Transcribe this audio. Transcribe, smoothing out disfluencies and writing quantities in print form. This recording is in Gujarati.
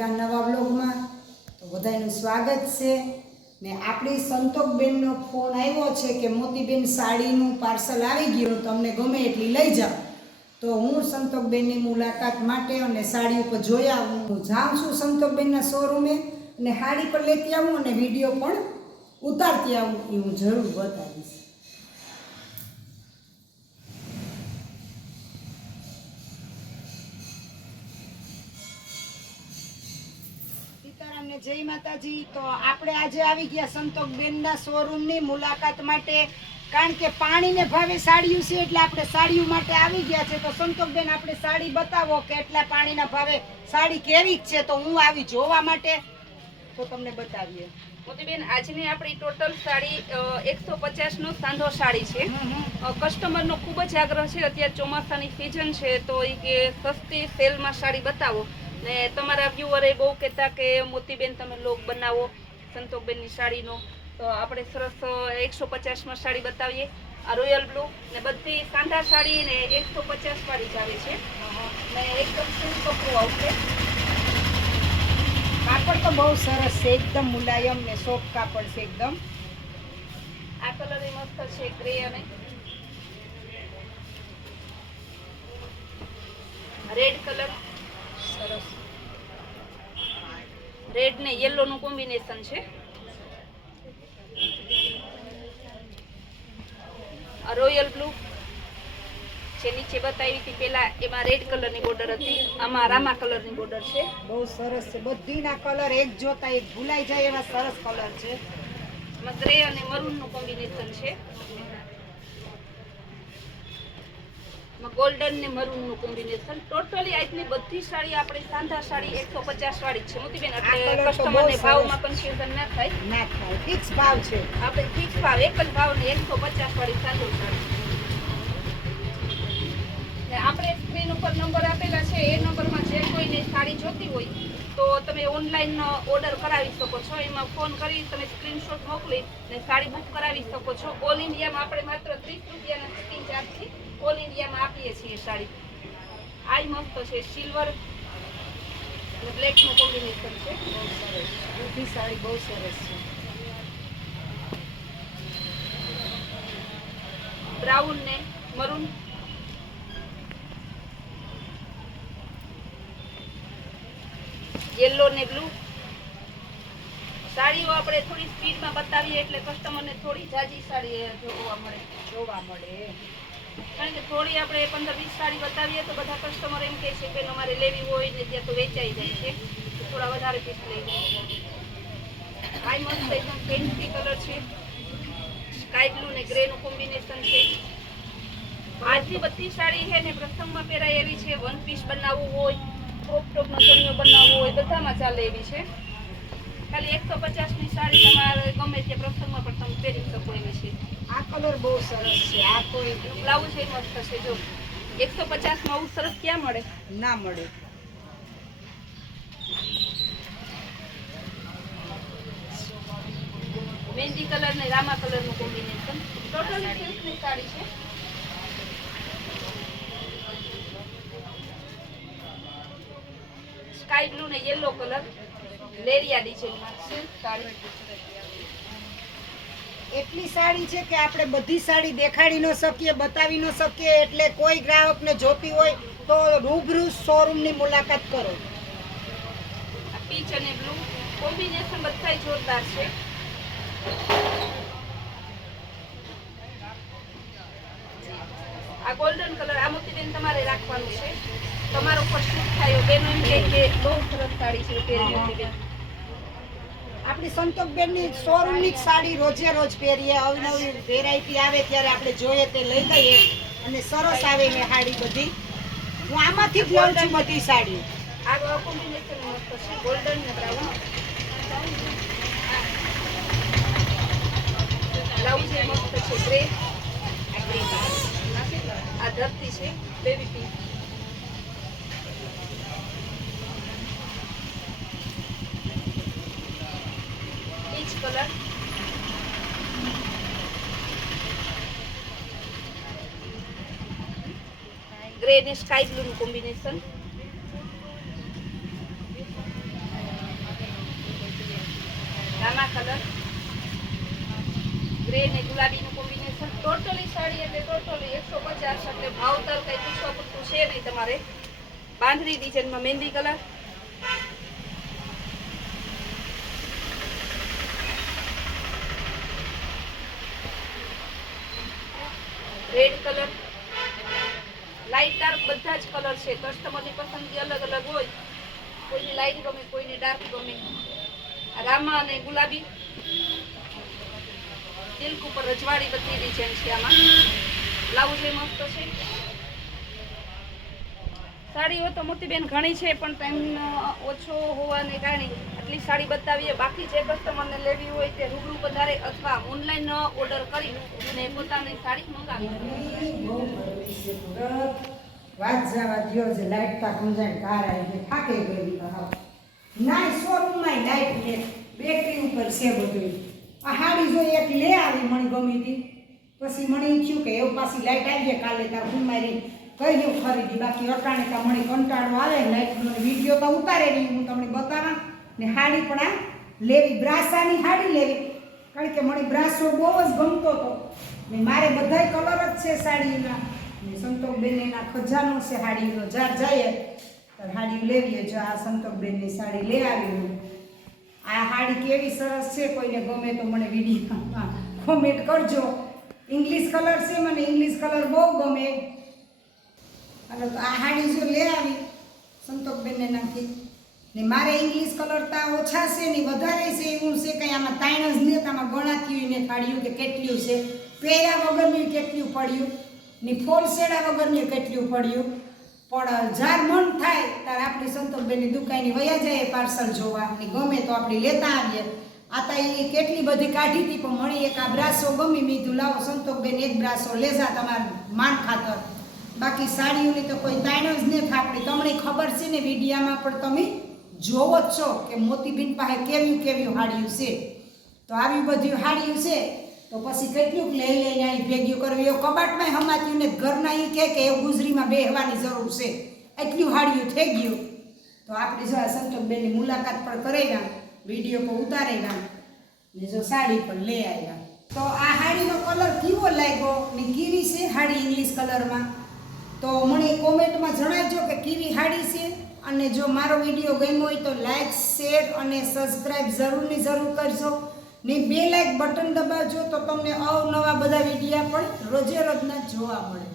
એક નવા બ્લોગમાં તો બધાનું સ્વાગત છે ને આપણી સંતોકબેનનો ફોન આવ્યો છે કે મોતીબેન સાડીનું પાર્સલ આવી ગયું તમને ગમે એટલી લઈ જાઓ તો હું સંતોકબેનની મુલાકાત માટે અને સાડી ઉપર જોયા હું જાઉં છું સંતોકબેનના શોરૂમે અને સાડી પર લેતી આવું અને વિડીયો પણ ઉતારતી આવું એ હું જરૂર બતાવીશ. જય માતાજી. તો આપણે આજે આવી ગયા સંતોકબેનના શોરૂમની મુલાકાત માટે કારણ કે પાણીને ભાવે સાડીયું છે એટલે આપણે સાડીયું માટે આવી ગયા છે. તો સંતોકબેન આપણે સાડી બતાવો કે એટલા પાણીના ભાવે સાડી કેવી છે. તો હું આવી જોવા માટે તો તમને બતાવીએ. મોતીબેન આજની આપણી ટોટલ સાડી 150 નો સાંધો સાડી છે. કસ્ટમરનો ખૂબ જ આગ્રહ છે, અત્યારે ચોમાસાની સિઝન છે તો એ કે સસ્તી સેલમાં સાડી બતાવો ને તમારા વ્યુઅરે બહુ કહેતા કે મોતીબેન તમે લોગ બનાવો સંતોકબેનની સાડીનો. તો આપણે સરસ 150માં સાડી બતાવીએ. આ રોયલ બ્લુ ને બધી સાંધા સાડી ને 150 વાળી જ આવે છે ને એકદમ સિલ્ક કપડું આવશે. કાપડ તો બહુ સરસ છે, એકદમ મુલાયમ ને સોફ્ટ કાપડ છે એકદમ. આ કલર એ મસ્ત છે, ગ્રે અને રેડ કલર. સરસ રેડ ને યેલો નું કોમ્બિનેશન છે. રોયલ બ્લુ જે નીચે બતાવી હતી પેલા એમાં રેડ કલર ની બોર્ડર હતી, આમાં રામા કલર ની બોર્ડર છે. બહુ સરસ છે, બધીના કલર એક જોતા એક ભૂલાઈ જાય એવા સરસ કલર છે. એમાં ગ્રે અને મરૂન નું કોમ્બિનેશન છે. ગોલ્ડન ને મરૂન નું કોમ્બિનેશન. ટોટલી આજની બધી સાડી આપણે સાંધા સાડી 150 વાળી છે મોતીબેન, એટલે કસ્ટમરને ભાવમાં કન્ફ્યુઝન ના થાય. ફિક્સ ભાવ છે આપણે ફિક્સ ભાવ એક જ ભાવ ને 150 વાળી સાંધો સાડી. ને આપણે સ્ક્રીન ઉપર નંબર આપેલા છે એ નંબરમાં જે કોઈને સાડી જોતી હોય તો તમે ઓનલાઈન ઓર્ડર કરાવી શકો છો. એમાં ફોન કરી તમે સ્ક્રીનશોટ મોકલી ને સાડી બુક કરાવી શકો છો. ઓલ ઇન્ડિયામાં આપણે માત્ર 30 રૂપિયાના શિપિંગ ચાર્જથી ઓલ ઇન્ડિયામાં આપીએ છીએ સાડી. આ મસ્ત છે, સિલ્વર અને બ્લેક નું કોમ્બિનેશન છે. બહુ સરસ, બધી સાડી બહુ સરસ છે. બ્રાઉન ને મરૂન. યેલો ને બ્લુ. સાડીઓ આપણે થોડી સ્પીડમાં બતાવીએ એટલે કસ્ટમરને થોડી જાજી સાડી જોવા મળે. કારણ કે થોડી આપણે 15-20 સાડી બતાવીએ તો બધા કસ્ટમર એમ કહે છે કે અમારે લેવી હોય ને ત્યાં તો વેચાઈ જાય છે, થોડા વધારે પીસ લઈ જાય. આ મસ્ત એકદમ પેન્ટી કલર છે, સ્કાય બ્લુ ને ગ્રે નું કોમ્બિનેશન છે. આજની બધી સાડી છે ને પ્રસંગમાં પહેરાય એવી છે. વન પીસ બનાવવું હોય, ક્રોપ ટોપ નો ચણિયો બનાવવો હોય, બધામાં ચાલે એવી છે. ખાલી 150 ની સાડી તમારે ગમે તે પ્રસંગમાં પણ તમે પહેરી શકો એવી છે. આ કલર બહુ સરસ છે. આ કોઈ બ્લાઉઝ એ મસ્ત છે. જો 150 માં આવું સરસ ક્યાં મળે? ના મળે. મહેંદી કલર ને રામા કલર નું કોમ્બિનેશન. ટોટલ સિલ્કની સાડી છે. સ્કાય બ્લુ ને યેલો કલર લેરિયા ડિઝાઇનમાં સિલ્ક સાડી. એટલી સાડી છે કે આપણે બધી સાડી દેખાડી ન શકીએ, બતાવી ન શકીએ, એટલે કોઈ ગ્રાહકને જોતી હોય તો રૂબરૂ શોરૂમની મુલાકાત કરો. આ પીચ અને બ્લુ કોમ્બિનેશન બધાય જોરદાર છે. આ ગોલ્ડન કલર આ મોતીબેન તમારે રાખવાનું છે, તમારો પર શૂટ થાય. બેનો એમ કહે કે બહુ સરસ સાડી છે પહેરી મોતીબેન. આપણી સંતોકબેનની શોરૂમની સાડી રોજે રોજ પહેરીએ, અવનવી વેરાયટી આવે ત્યારે આપણે જોઈએ તે લઈ લઈએ અને સરસ આવે છે સાડી બધી. હું આમાંથી જ લઉં છું બધી સાડી. આ કોમ્બિનેશન મસ્ત છે, ગોલ્ડન ને બ્રાઉન. બ્લાઉઝ એ મસ્ત છે, ગ્રે. આ ધરતી છે, baby pink. Peach colour. Grey ને સ્કાય બ્લુ નું કોમ્બિનેશન. ચણા કલર, ગ્રે ને ગુલાબીનું કોમ્બિનેશન. ટોટલી સાડી એટલે ટોટલી 150, એટલે ભાવતાલ કંઈ પૂછવા પૂરતું છે નહીં તમારે. બાંધણી ડિઝાઇનમાં mehndi colour, red colour, light dark બધા જ કલર છે. કસ્ટમરની પસંદગી અલગ અલગ હોય, કોઈને લાઇટ ગમે, કોઈને ડાર્ક ગમે. આ રામા અને ગુલાબી, સિલ્ક ઉપર રજવાડી બધી ડિઝાઇન છે આમાં. બ્લાઉઝ એ મસ્ત છે. સાડીઓ તો મોતીબેન ઘણી છે, પણ ટાઈમ ઓછો હોવાને કારણે આટલી સાડી બતાવીએ. બાકી જે કસ્ટમરને લેવી હોય તે રૂબરૂ પધારે અથવા ઓનલાઈન ઓર્ડર કરી અને પોતાની સાડી મંગાવી. બહુ ગરમી છે તુરત. વાત જવા દ્યો છે, લાઈટ તા સમજાય કાર આવી ગઈ, થાકે ગઈ તો હાવ. નાય શોરૂમમાં લાઈટ ને બેટરી ઉપર છે બધું. આ હાડી જો એક લે આવી મને ગમી હતી, પછી મને એમ થયું કે એવું પાછી લાઈટ આવી જાય કાલે તાર મારી કઈ દઉં ખરીદી. બાકી અટાણે કા મને કંટાળો આવે લાઈટનો વિડીયો તો ઉતારે નહીં, હું તમને બતાવા ને. હાડી પણ આ લેવી, બ્રાસાની હાડી લેવી, કારણ કે મને બ્રાસો બહુ જ ગમતો હતો ને મારે બધાય કલર જ છે સાડીના. ને સંતોકબેન એના ખજાનો છે હાડીનો, જાર જાય તો હાડી લેવીએ. જો આ સંતોકબેનની સાડી લે આવી હું. આ હાડી કેવી સરસ છે, કોઈને ગમે તો મને વિડીયોમાં કોમેન્ટ કરજો. ઇંગ્લિશ કલર છે, મને ઇંગ્લિશ કલર બહુ ગમે. અને તો આ હાડી જો લે આવી સંતોકબેનને નાખી ને. મારે ઇંગ્લિશ કલર તા ઓછા છે ને વધારે છે એવું છે, કંઈ આમાં તાણ જ નહીં. આમાં ગણાતી ને કાઢ્યું કે કેટલું છે, પહેર્યા વગરનું કેટલું પડ્યું ને ફોલ શેડા વગરનું કેટલું પડ્યું. પણ જાર મન થાય ત્યારે આપણી સંતોકબેનની દુકાનની વયા જાય પાર્સલ જોવા ને ગમે તો આપણે લેતા આવીએ. આ તા એ કેટલી બધી કાઢી હતી, પણ મળી એક આ બ્રાસો ગમી. મીધું લાવો સંતોકબેન એક બ્રાસો લેજા તમારા માન ખાતર. બાકી સાડીઓની તો કોઈ તાણ જ નથી આપણી. તમને ખબર છે ને, વિડીયામાં પણ તમે જોવો જ છો કે મોતીબેન પાસે કેવી કેવી હાડીઓ છે. તો આવી બધી હાડીઓ છે તો પછી કેટલુંક લઈ લઈને અહીં ભેગ્યું કરવું. એવું કબાટમાં હમાત્યું ને ઘરના એ કહે કે એવું ગુજરીમાં બેહવાની જરૂર છે, એટલું હાડીઓ થઈ ગયું. તો આપણે જો આ સંતોકબેનની મુલાકાત પણ કરાવ્યા, વિડીયો પણ ઉતારેલા ને જો સાડી પણ લઈ આવ્યા. તો આ હાડીનો કલર કેવો લાગ્યો ને કેવી છે હાડી ઇંગ્લિશ કલરમાં, તો મને કોમેન્ટમાં જણાવજો કે કેવી હાડી છે. અને જો મારો વિડીયો ગમ્યો હોય તો લાઈક, શેર અને સબસ્ક્રાઈબ જરૂરની જરૂર કરજો ને. બે લાઈક બટન દબાવજો તો તમને અવનવા બધા વિડીયા પણ રોજે રોજના જોવા મળે.